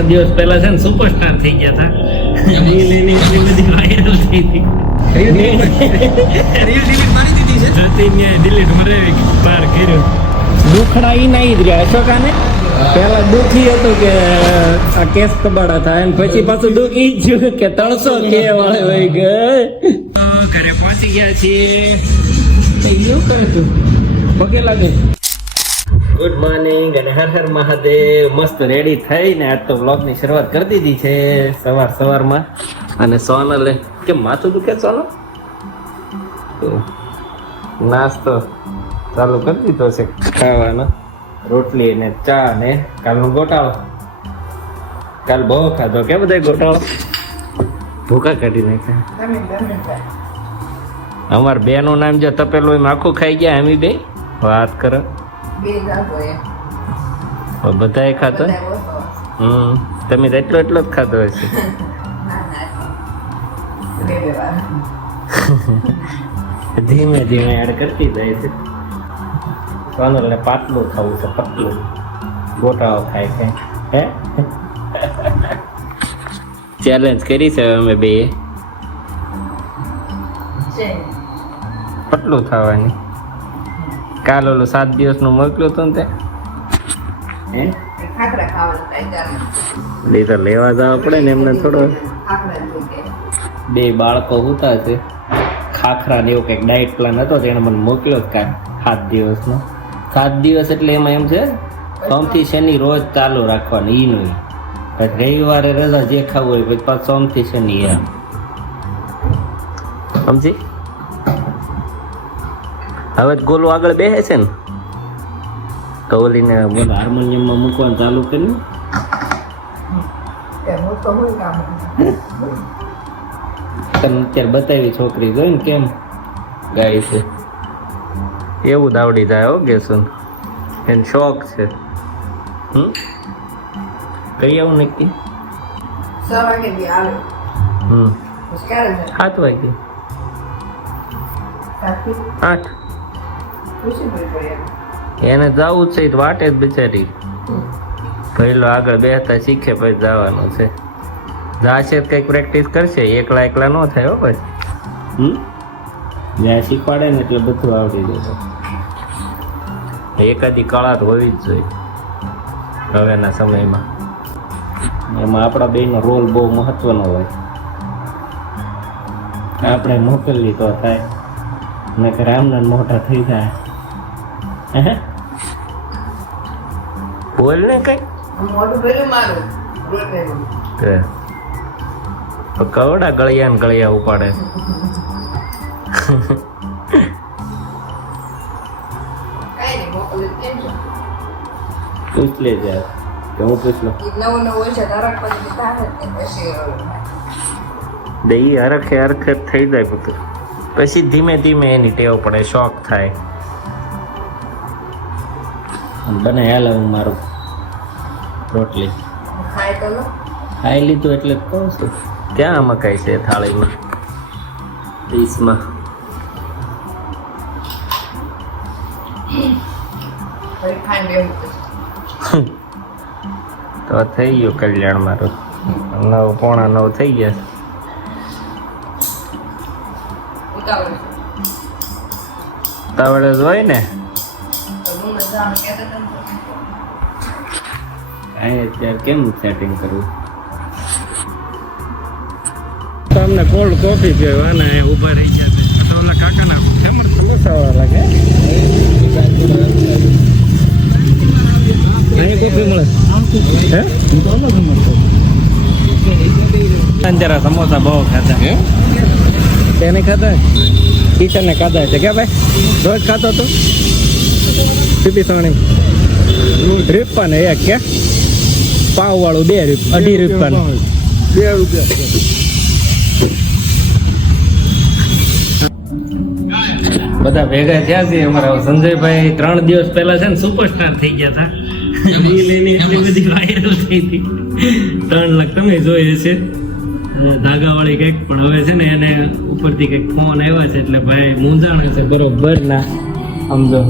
3 દિવસ પહેલા છે ને સુપરસ્ટાર થઈ ગયા હતા. રીલ એની એટલી બધી વાયરલ થઈ હતી. રીલ ડિલીટ મારી દીધી છે. સતીને ડિલીટ મરે પાર કર્યો. દુખડા ઈ નહીં જ રહ્યા અશોકાને. પેલા દુખી હતું કે આ કેસ કબાડા થાય અને પછી પાછું દુખી જ કે 300 કે વાળે હોય ગઈ. ઘરે પહોંચી ગયા છીએ. એવું કરે તું પગે લાગે. ગુડ મોર્નિંગ અને હર હર મહાદેવ. મસ્ત રેડી થઈને આજ તો વ્લોગની શરૂઆત કરી દીધી છે સવારમાં. અને સોનલે કેમ માથું દુખે સોનલ? નાસ્તો ચાલુ કરી દીધો છે ખાવાનો. રોટલી ને ચા ને કાલનો ગોટાળો. કાલ બહુ ખાધો કે બધા ગોટાળો ભૂકા કાઢી નાખ્યા. અમાર બે નું નામ જો તપેલું એમ આખું ખાઈ ગયા. એમ બે વાત કરો બધાએ ખાતો. તમે તો એટલો જ ખાધો હશે. ધીમે ધીમે એડ કરતી જાય છે. સોનલને પાતળું ખાવું છે, પતલું. ગોટાળો ખાય છે. હે ચેલેન્જ કરી છે અમે બે પતલું થવાની. કાલ ઓલું 7 દિવસનું મોકલ્યું હતું ને તે તો લેવા જવા પડે ને એમને થોડો. બે બાળકો હતા છે. ખાખરા ને એવું કંઈક ડાયટ પ્લાન હતો એને મને મોકલ્યો કાંઈ 7 દિવસનો. 7 દિવસ એટલે એમાં એમ છે સોમથી શનિ રોજ ચાલુ રાખવાનું. ઈ નું રવિવારે રજા જે ખાવું હોય પછી પાછું સોમથી શનિ. એમ સમજી. હવે ગોલું આગળ બેસે છે ને તો ઓલીને બોલ હાર્મોનિયમમાં મૂકવાનું ચાલુ કર્યું. તમે અત્યારે બતાવી છોકરી જોઈ ને કેમ ગાય છે. એવું દાવડી જાય હો ગેસુન. એને શોખ છે. કઈ આવું નક્કી 7 વાગે 8 એને જવું છે વાટે જ બિચારી. પહેલો આગળ બેસતા શીખે પછી જવાનું છે. જાશે કંઈક પ્રેક્ટિસ કરશે. એકલા ન થાય હો પછી. જ્યાં શીખવાડે ને એટલે બધું આવડી જશે. એકાદી કળા તો હોવી જ જોઈએ હવેના સમયમાં. એમાં આપણા બેનો રોલ બહુ મહત્વનો હોય. આપણે મોકલી તો થાય ને કે રામના મોટા થઈ જાય. બોલ ને કઈ કવડા ગળિયા ને ગળિયા ઉપાડે. પૂછ લે જા કે હું પૂછ લો. દઈ હરખે થઈ જાય પુત્ર. પછી ધીમે ધીમે એની ટેવ પડે, શોખ થાય. બને હાલ હું મારું રોટલી ખાઈ લીધું એટલે કહું છું. ક્યાં મકાઈ છે થાળીમાં ડીશમાં? તો થઈ ગયું કલ્યાણ મારું. 9:45 થઈ ગયા. તાવડે જ હોય ને અત્યારે કેમ સેટિંગ કરવું? તમને કોલ્ડ કોફી પીવાના ઉભા રહી ગયા છે. તો ઓલા કાકાના કેમ સવાર લાગે કોફી મળે હે? જરા સમોસા બહુ ખાધા. તેને ખાધા કિચનને ખાધા છે કે ભાઈ? રોજ ખાતો તો પીપી સોણી રૂપિયા ને એક કે પાવ વાળું 2 રૂપિયા 2.5 રૂપિયા 2 રૂપિયા. બધા ભેગા થયા છે. અમારા સંજયભાઈ 3 દિવસ પહેલા છે ને સુપરસ્ટાર થઈ ગયા હતા. રીલ એની એટલી બધી વાયરલ થઈ હતી. 3 લાખ તમે જોઈ હશે. ધાગાવાળી કંઈક. પણ હવે છે ને એને ઉપરથી કંઈક ફોન આવ્યા છે એટલે ભાઈ મૂંઝાણ હશે બરોબર ના સમજો.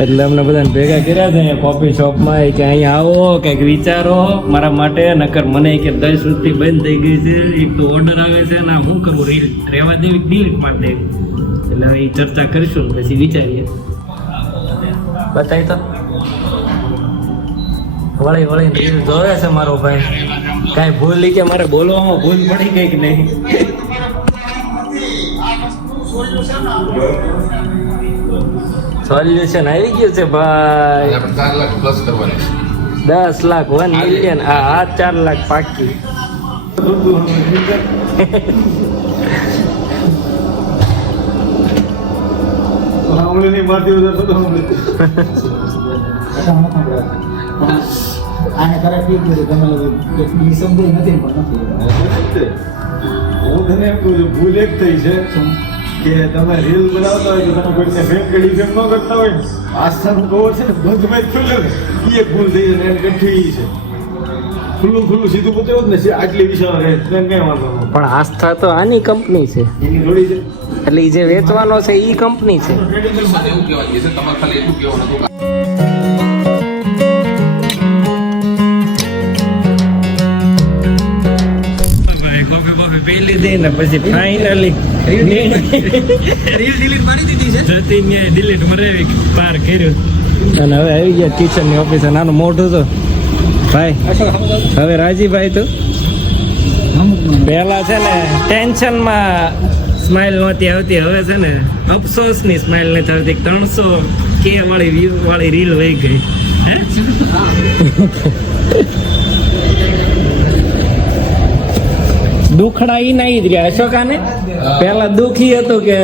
એટલે અમને બધાને ભેગા કર્યા છે અહીંયા કોફી શોપમાં કે અહીંયા આવો કંઈક વિચારો મારા માટે. નકર મને કે 10 સુધી બંધ થઈ ગઈ છે, એક તો ઓર્ડર આવે છે ને શું કરવું, રીલ રહેવા દેવી ડિલીટ મારી દેવી. એટલે હવે એ ચર્ચા કરીશું ને પછી વિચારીએ. બતાવી તો વળી વળી રીલ જોવે છે મારો ભાઈ. કાંઈ ભૂલ કે મારે બોલવામાં ભૂલ પડી ગઈ કે નહીં? સોલ્યુશન આવી ગયું છે ભાઈ. 4 લાખ પ્લસ કરવાના 10 લાખ 1 મિલિયન. આ 4 લાખ પાકી. આને કરે ઠીક છે, તમે એ શબ્દ નથી પણ નથી. હું તને એમ કહું છું, ભૂલ એક થઈ છે કે તમે રીલ બનાવતા હોય તો તમે કોઈને ફેમ કે ડિફેમ ન કરતા હોય ને. આસ્થાનું કહો છે ને બંધ મેચ ખુલ્લે ને એ એક ભૂલ થઈ છે, એને કઠી છે. ખુલ્લું ખુલ્લું સીધું બતાવ્યું ને આટલી વિશાળ રહે તેને કઈ વાંધો ન. પણ આસ્થા તો આની કંપની છે, એની થોડી છે. એટલે ઈ જે વેચવાનો છે ઈ કંપની છે. એવું કહેવાનું છે, તમારે ખાલી એટલું કહેવાનું હતું. પી લીધી ને પછી ફાઇનલી રીલ ડિલીટ મારી દીધી છે. જતીને ડિલીટ મરાવી પાર કર્યું અને હવે આવી ગયા કિચન ની ઓફિસ. નાનું મોઢું તો ભાઈ હવે રાજીભાઈ તો પહેલા છે ને ટેન્શનમાં સ્માઇલ નહોતી આવતી, હવે છે ને અફસોસની સ્માઇલ નથી આવતી. 300K વાળી વ્યૂ વાળી રીલ વહી ગઈ. હે દુખડા ઈ ના જ રહ્યા અશોકાને. પેલા દુખી હતું કે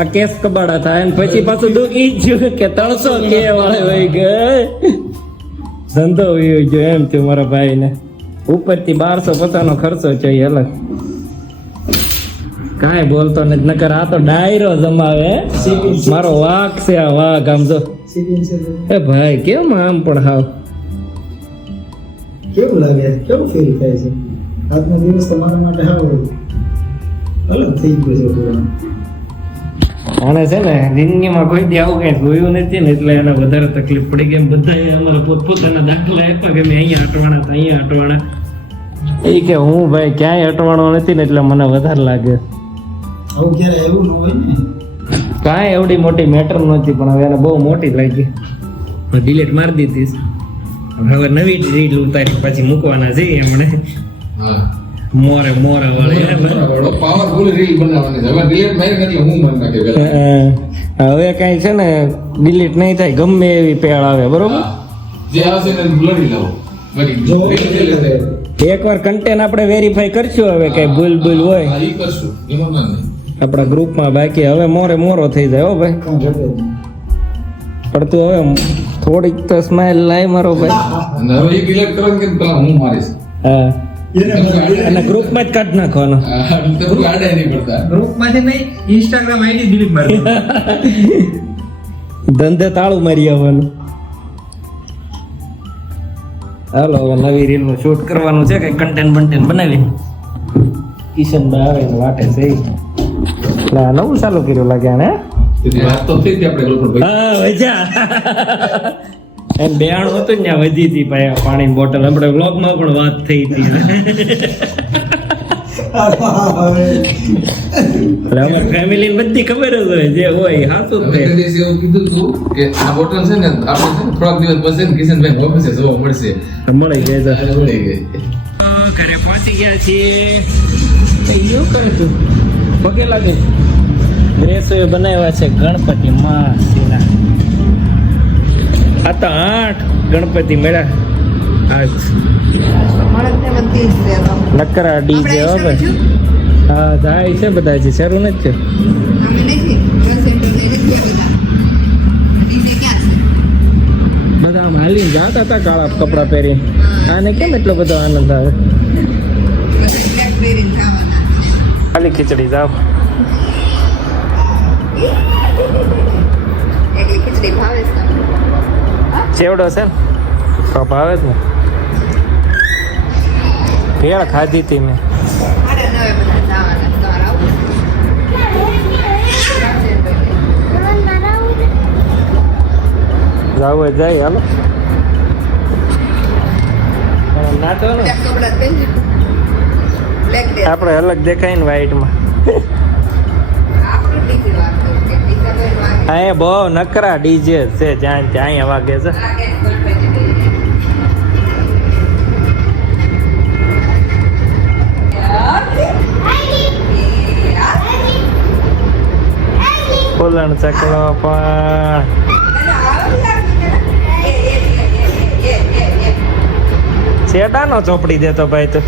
આ કેસ કબાડા થાય, અને પછી પાછું દુખી જ થયું કે 300K વાળે વહી ગઈ. ધંધો વયો ગયો એમ થયું મારા ભાઈને. ઉપરથી 1250 નો ખર્ચો છે એ અલગ. કાંઈ બોલતો નથી, નકર આ તો ડાયરો જમાવે. મારો વાઘ છે આ વાઘ. આમ જો એ ભાઈ કેમ આમ પણ હાવ કેવું લાગે, કેવું ફીલ થાય છે? આજનો દિવસ તમારા માટે હાવ અલગ થઈ ગયો છે પૂરો. આને છે ને જિંદગીમાં કોઈ દી આવું કઈ જોયું નથી ને, એટલે એને વધારે તકલીફ પડી ગઈ. બધા અમારા પોતપોતાના દાખલા આપ્યા કે મેં અહીંયા અટવાણા હતા, અહીંયા અટવાણા. એ કે હું ભાઈ ક્યાંય અટવાણો નથી ને, એટલે મને વધારે લાગે. આવું ક્યારે એવું ન હોય ને. કાંઈ એવડી મોટી મેટર નહોતી, પણ હવે એને બહુ મોટી લાગી. ડિલીટ મારી દીધી. હવે નવી રીલ ઉતારી પછી મૂકવાના જઈએ એમણે. હા મોરે વાળી પાવરફુલ રીલ બનાવવાની છે. હવે ડિલીટ મારી એટલે હું મન નાખે હવે કઈ છે ને ડિલીટ નહીં થાય, ગમે એવી પેળ આવે બરોબર. જે આવશે ને લડી લાવો. જો એકવાર કન્ટેન્ટ આપણે વેરીફાઈ કરશું. હવે કઈ ભૂલ હોય ઈ કરશું એમાં ના નહીં. આપણા ગ્રુપમાં. બાકી હવે મોરો થઈ જાય. હો ભાઈ કામ જતો પણ તું હવે થોડીક તો સ્માઈલ લાય મારો ભાઈ. અને હવે ઈ ડિલીટ કરો કે પેલા હું મારીશ. હા અને ગ્રુપમાં જ કાઢ નાખવાનો. તો ગાડે નહીં પડતા. ગ્રુપમાંથી નહીં, ઇન્સ્ટાગ્રામ આઈડી ડિલીટ મારી દો. ધંધે તાળું મારી આવવાનું. હાલો હવે નવી રીલ નું શૂટ કરવાનું છે, કઈ કન્ટેન્ટ બનાવી. કિશનભાઈ આવે ને વાટે છે. એટલે આ નવું ચાલુ કર્યું લાગે ને. વાત તો થઈ હતી આપણે ગ્રુપમાં. હા વજા એમ બેહાણું હતું ને ત્યાં વધી હતી પાણીની બોટલ. આપણે વ્લોગમાં પણ વાત થઈ હતી. એટલે અમારી ફેમિલી બધી ખબર જ હોય, જે હોય હાચું જ હવે થાય. તે દિવસે એવું કીધું હતું કે આ બોટલ છે ને આપણે છે ને થોડાક દિવસ પછી ને કિશનભાઈ ઓફિસે જોવા મળશે. મળી જાય તો. એટલે મળી ગઈ. ઘરે પહોંચી ગયા છીએ. એવું કરે તું પગે લાગે. ડ્રેસો બનાવ્યા છે ગણપતિ માસીના. આ તો 8 ગણપતિ મેળા આજ નકરા ડીજે. હવે હા જાય છે બધા, છે શરૂ નથી છે. બધા આમ હાલીને જાતા હતા કાળા કપડા પહેરી. આને કેમ એટલો બધો આનંદ આવે? ખાલી ખીચડી જાવ. ચેવડો છે ને તો ભાવે જ ને. ભેળ ખાધી હતી મેં. જાવ જાય હાલો નાચો ને આપણે અલગ દેખાય ને વ્હાઈટમાં અહીંયા બહુ નકરા ડીજે છે જ્યાં ત્યાં અહીંયા વાગે છે ફૂલણ ચકલો પણ છેડાનો ચોપડી દેતો ભાઈ તો